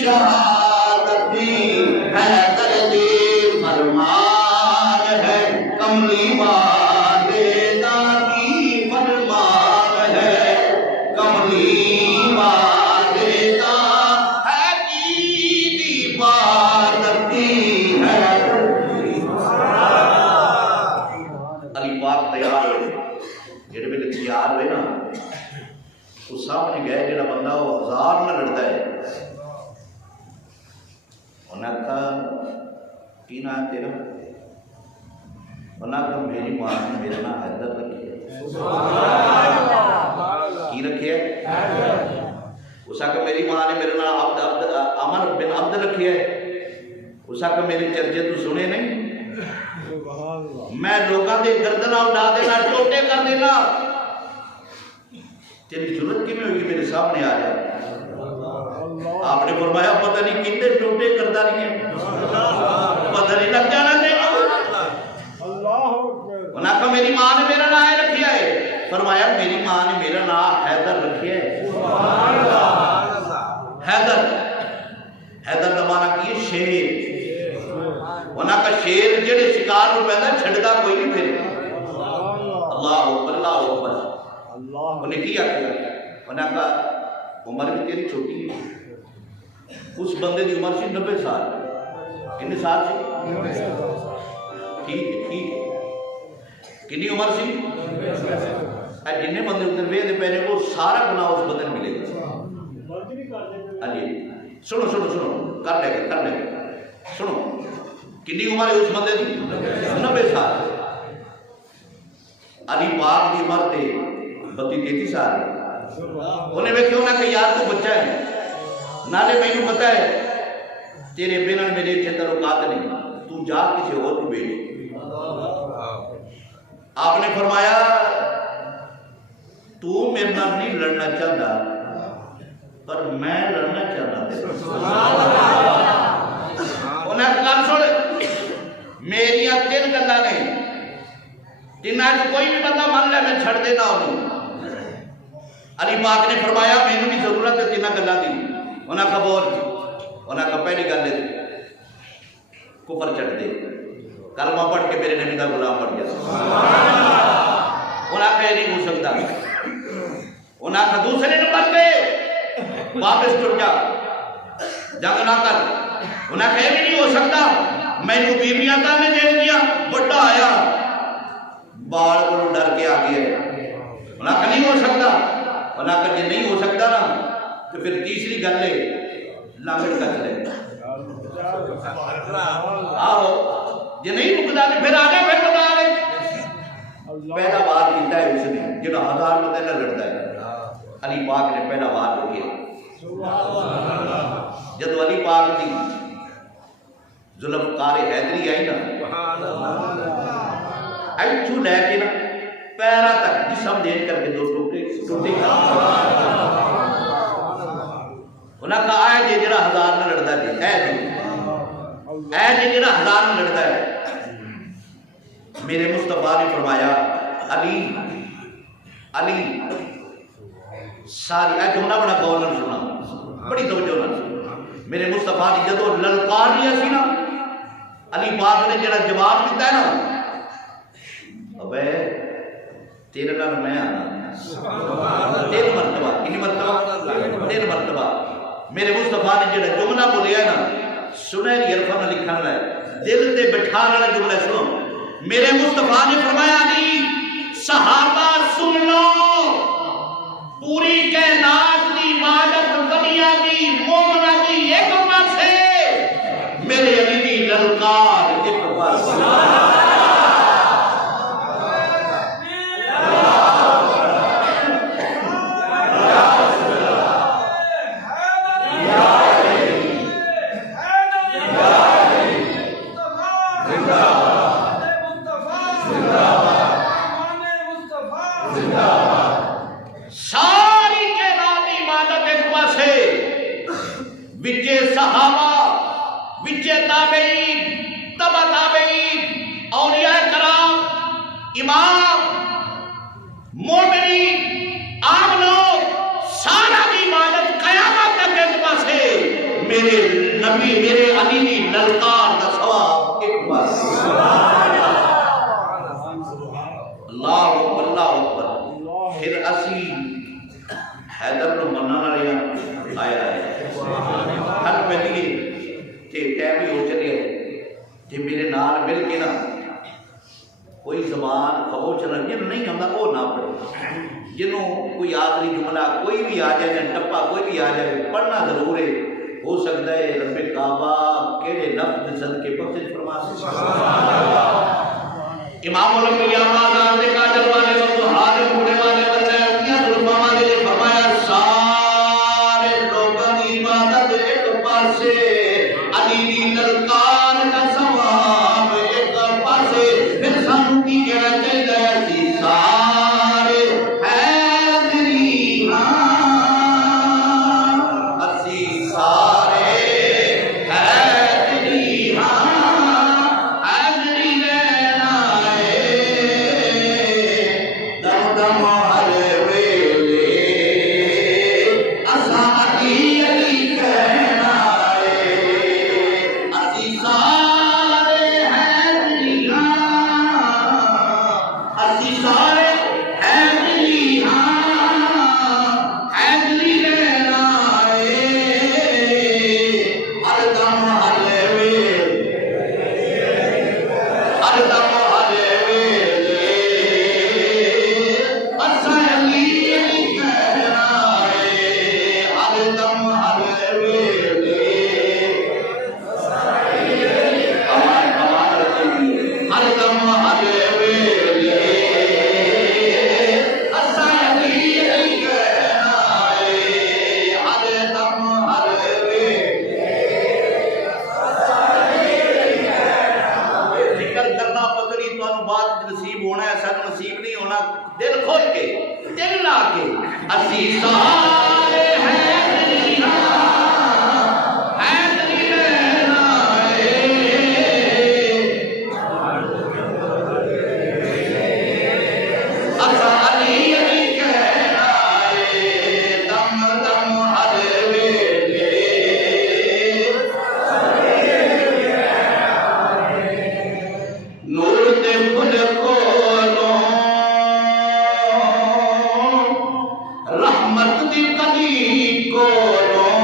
शहादती है दर्दे फरमान है कमली वाले दादी फरमान है कमली वाले दा है की इबादती है। अली पाक तैयार हो जेड़े वेले तैयार हुए ना उस सामने गए जेड़ा बंदा वो 1000 न लड़ता है उन्हें कहा की ना तेरा उन्हें कहा मेरी मां ने मेरा नाम हैदर रखी है की रखी है उस आखा मेरी मां ने मेरा नाम अमर बिन अब्द रखी है उस आखा मेरे चर्चे तू सुने नहीं मैं लोगों के गर्दना उड़ा देना टोटे कर देना तेरी जरूरत किमें होगी मेरे सामने आ जाए आपने फरमाया पता नहीं कितने टोटे करता नहीं है पता नहीं लग जाना तेरा उन्हें मेरी मां ने मेरा नाम रखिया है फरमाया मेरी मां ने मेरा नाम हैदर रखिया है हैदर हैदर का माना की शेर उन्हें का शेर जेड़े शिकार में पैदा छड़दा कोई नहीं फिर अल्लाह अकबर उन्हें की आखिया उन्हें कहा उम्र भी तेरी छोटी है उस बंदे की उम्र सी 90 साल कितने साल से ठीक है कितनी उम्र सी जिन्हें बंदे उधर वेहते पे वो सारा गुनाह उस बंदे ने मिलेगा। हाँ जी सुनो सुनो सुनो कर लेंगे सुनो कितनी उम्र है उस बंदे की 90 साल अली पाक की उम्र थे 32-33 साल उन्हें वे क्यों ना कि यार तू बच्चा है नाले मैनू पता है तेरे बिना मेरे इतने तल्लुकात नहीं तू जा किसी और को भेज आपने फरमाया तू मेरे नाल नहीं लड़ना चाहता पर मैं लड़ना चाहता उन्हें गल सुन मेरिया 3 गल्लां ने जिन्हां च कोई भी बंदा मान ले मैं छड़ देना उन्होंने अली पाक ने फरमाया मैनू भी जरूरत है 3 गल्लां दी उन्हें कहा बोल उन्हें कहा पहली गल कुफर छड़ दे कलमा पढ़ के मेरे नबी का गुलाम बन गया उन्हें कहा नहीं हो सकता उन्हें कहा दूसरे नंबर पे वापस टुट जा जंग ना कर उन्हें कहा भी नहीं हो सकता मैनू बीबियां ताने दे दिया बड़ा आया बाल को डर के आ गया उन्हें कहा नहीं हो सकता उन्हें कहा जे नहीं हो सकता ना तो फिर तीसरी गल है लांगड़ कच ले आओ जे नहीं रुकता तो फिर आगे फिर बता ले पहला बार किया है उसने जो 1000 बंदे ना लड़ता है अली पाक ने पहला बार रोकिया जब अली पाक की जुल्फकार हैदरी आई ना ऐथू लैके ना पैरा तक जिसम देख करके 2 टुकड़े टूटे उन्हें कहा है जे जरा 1000 ना लड़ता जी ऐ जे जरा 1000 ना लड़ता है मेरे मुस्तफा ने फरमाया अली अली सारी ऐ जुमला बड़ा गौर नाल सुना बड़ी तवज्जो नाल मेरे मुस्तफा ने जदों ललकार लिया सी ना अली पाक ने जरा जवाब दिता है ना अबे तेरे नाल मैं आना 3 मरतबा कितनी मरतबा 3 मरतबा मेरे मुस्तफा ने जरा जुमला बोलिया ना सुनहरी हरफां नाल लिखण लै दिल ते बिठाने वाला जुमला सुनो मेरे मुस्तफा ने फरमाया अली सहाबा सुन लो पूरी कायनात की इबादत दुनिया की मोमना की एक पासे मेरे अली की ललकार एक पासे सारी कायनात की इबादत एक पासे विचे सहाबा विचे ताबईन तबा ताबईन औलिया कराम इमाम मोमिनीन आम लोग सारा की इबादत कयामत तक एक पासे मेरे नबी मेरे अली दी ललकार दा सवाब एक बार अल्लाह अकबर। फिर असी हैदर नु मनन वाले आया है हक पैदी ते टाइम भी हो चले ते मेरे नाल मिल के ना कोई जबान कहो चलन जिन्हों नहीं आता वो ना पढ़े, जिन्हों कोई आखिरी जुमला कोई भी आ जाए टप्पा कोई भी आ जाए पढ़ना जरूर है। हो सकता है रब्बे काबा केड़े लफ्ज़ सदके बख्शिश फरमा से। इमाम उलमिया आज़ाद ने काजल वाले वक्त हाजिर होने वाले बंदे अपनी जुल्फां वाले ने फरमाया सारे लोगों की इबादत एक पासे अली दी ललकार का सवाब एक पासे। फिर सानू की कहना चाहिए सी सारे हैदरी हां असी सारे हैदरी हां हैदरी लेना है दम दम हर वेले असा अली अली कहना है असी सारे हैदरी हां असी सारे हैदरी हां हैदरी लेना है हर दम हर वेले हर दम हर वेले असा अली अली कहना है हर दम हर वेले कमाल कमाल हर दम हर वेले असा अली अली कहना है हर दम हर वेले। जिक्र करना पकड़ी तुहानू बात नसीब होना है सानू नसीब नहीं होना। दिल खोल के दिल ला के असी सारे हैदरी हां हैदरी लेना है असा अली अली कहना है दम दम हर वेले नूर दे फुल कोलों रहमत दी कली कोलों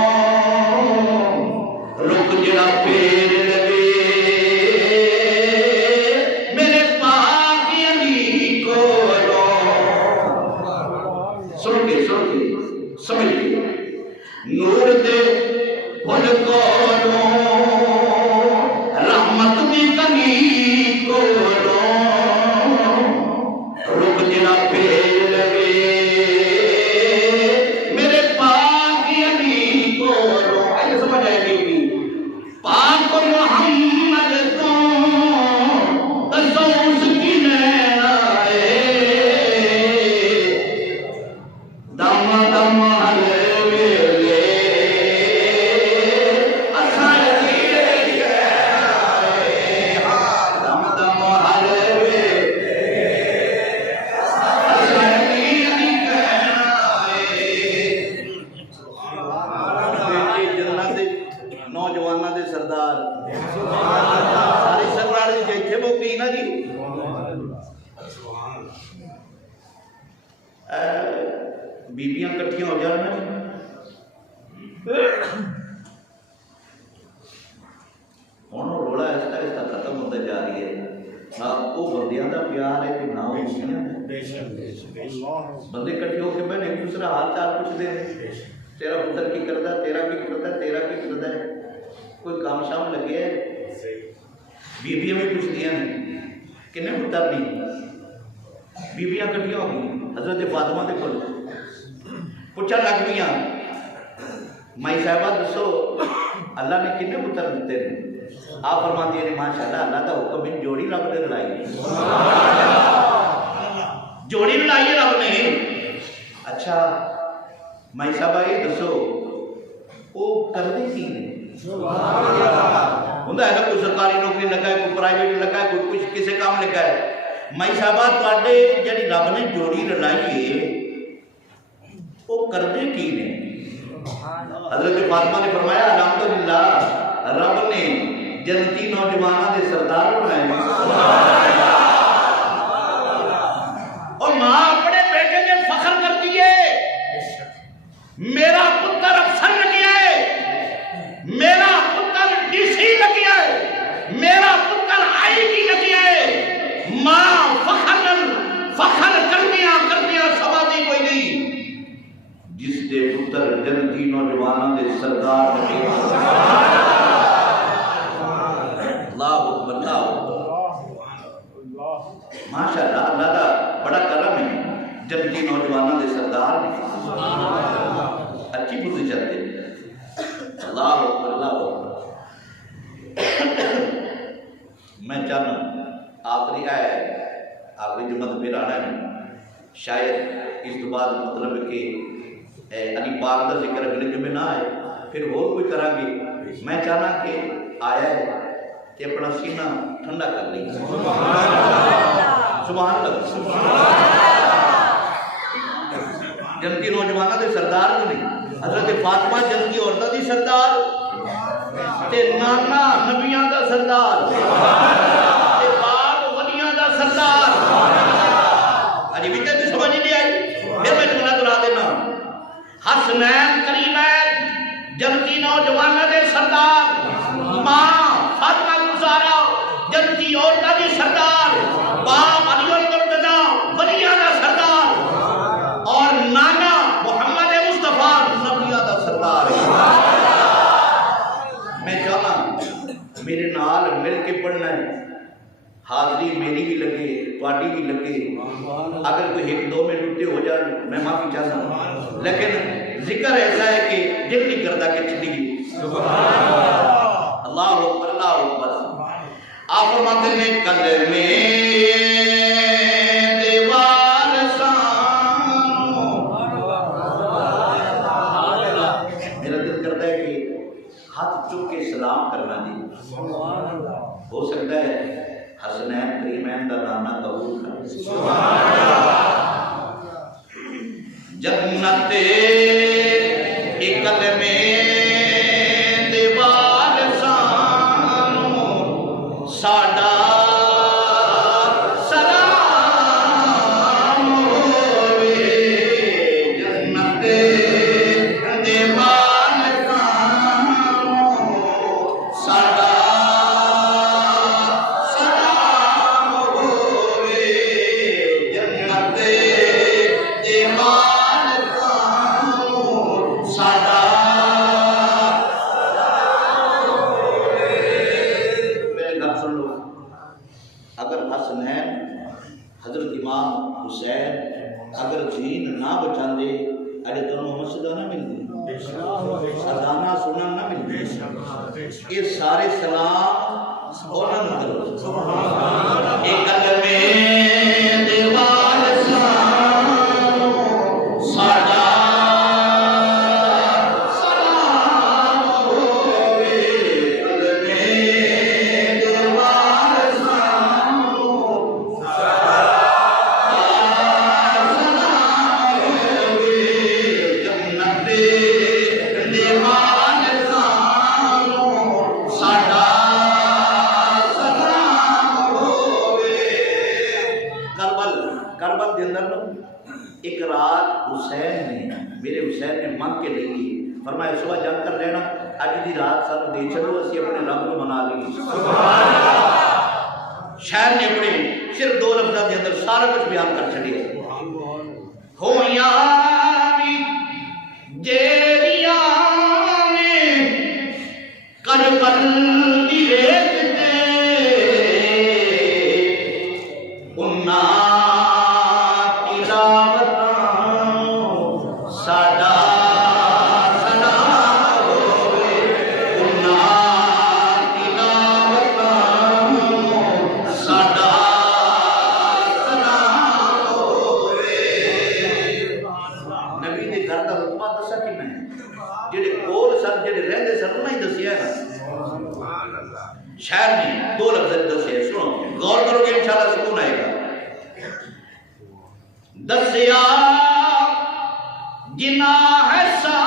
रुक जरा फेर लगे मेरे पाक अली कोलों। सुन के समझ के नूर दे फुल कोलों रहमत दी कली कोलों रुक जरा फेर लगे मेरे पाक अली कोलों। ऐसे समझ आएगी पाक मोहम्मद को दसो उसकी नैना है दम दम हर वेले असा अली अली कहना है हां दम दम हर वेले असा अली अली कहना है। बेटे जन्नत दे नौजवानां दे सरदार सारी सरदार जी जिथे बोकी ना जी बीबियां कट्ठियां हो जान हुण रोला इसका खत्म होता जा रही है। ना वो बंदियां दा प्यार है ते ना वो बीबियां दा। बंदे कट्ठे होकर बैठे एक दूसरा हाल चाल पूछते हैं तेरा पुत्र की करता तेरा की करता तेरा की करता है कोई काम शाम लगे है बीबियां भी पूछदियां ने किन्ने पुत्र नहीं। बीबियां कट्ठियां हो गई हजरत फातिमा दे कोल पूछन लग गईयां माई साहबा दसो अल्लाह ने किन्ने पुत्र दिते ने। आप फरमाती है माशाअल्लाह अल्लाह का हुक्म है जोड़ी रब ने लाई जोड़ी लाई रब ने। अच्छा माई साहबा ये दसो वो करते की ने होंदा है कोई सरकारी नौकरी लगा है कोई प्राइवेट लगा है कोई कुछ किसी काम लगा है। माई साहबा तुहाडे जिहड़ी रब ने जोड़ी लाई है वो करते की ने। हजरत फातिमा ने फरमाया अलहम्दुलिल्लाह रब ने जन्नती नौजवानों के सरदार बनाए। और मां अपने बेटे ने फख्र करती है, मेरा पुत्र अफसर लग गया है, मेरा पुत्र डीसी लग गया है, मेरा पुत्र आईजी लग गया है। मां फख्र करदियां समाधि कोई नहीं, जिसके पुत्र जन्नती नौजवानों के सरदार बने। माशाअल्लाह, अल्लाह का बड़ा करम है, जन्नती नौजवानों के सरदार ने अच्छी बुद्धि चलते। अल्लाह अल्लाह। मैं चाहना आखिरी जुम्मत फिर आना है, शायद इस तो बाद मतलब कि अली पाक का जिक्र अगले जुम्मे ना आए, फिर होर कोई करांगे। मैं चाहना कि आया है ते अपना सीना ठंडा कर लें। सुभान अल्लाह। जन्नती नौजवानों के सरदार नहीं, हजरत फातिमा जन्नती औरतों की सरदार ते नाना नबियां का सरदार ते बाप वलियां का सरदार। अजी भी तो समझ नहीं आई, फिर मैं जुमला दोहरा देना। हसनैन करीमैन जन्नती नौजवानों के सरदार, मां फातिमा गुज़ारा जन्नती औरतों की सरदार, बाप अली मुर्तज़ा वलियां का सरदार और नाना मोहम्मद मुस्तफा नबियां का सरदार। मैं चाहना मेरे नाल मिल के पढ़ना है, हाजरी मेरी भी लगे, पार्टी भी लगे। अगर कोई 1-2 मिनट उठते हो जाए मैं माफी चाहता हूँ, लेकिन जिक्र ऐसा है कि दिल नहीं करता कि छिड़ी। अल्लाह अकबर, अल्लाह अकबर। आप फरमाते हैं कल में दीवार सानो, मेरा दिल करता है कि हाथ चुक के सलाम करना जी। हो सकता है हसनैन करीमैन का नाना कबूल कर। जन्नत एकल में दीवार सानो, साडा सलाम होवे। जन्नत दीवार सानो, साडा ये सारे सलाम और एक गल में दीवार सानो, साडा सलाम होवे। गल में दीवार सानो, साडा सलाम होवे। जन्नत दीवार एक रात हुसैन ने, मेरे हुसैन ने मंग के ली, फरमाया सुबह जंग कर लेना, अज की रात सानू दे चलो, असीं अपने रब को मना ली। शायर ने अपने सिर्फ 2 लफ्ज़ों के अंदर सारा कुछ बयान कर छड़िया। होया जेरिया ने करबल दी रेत ते उन्ना शायर ने 2 लफ्ज़ दसे। सुनो, गौर करोगे इंशाअल्लाह सुकून आएगा। दसिया जिना है सा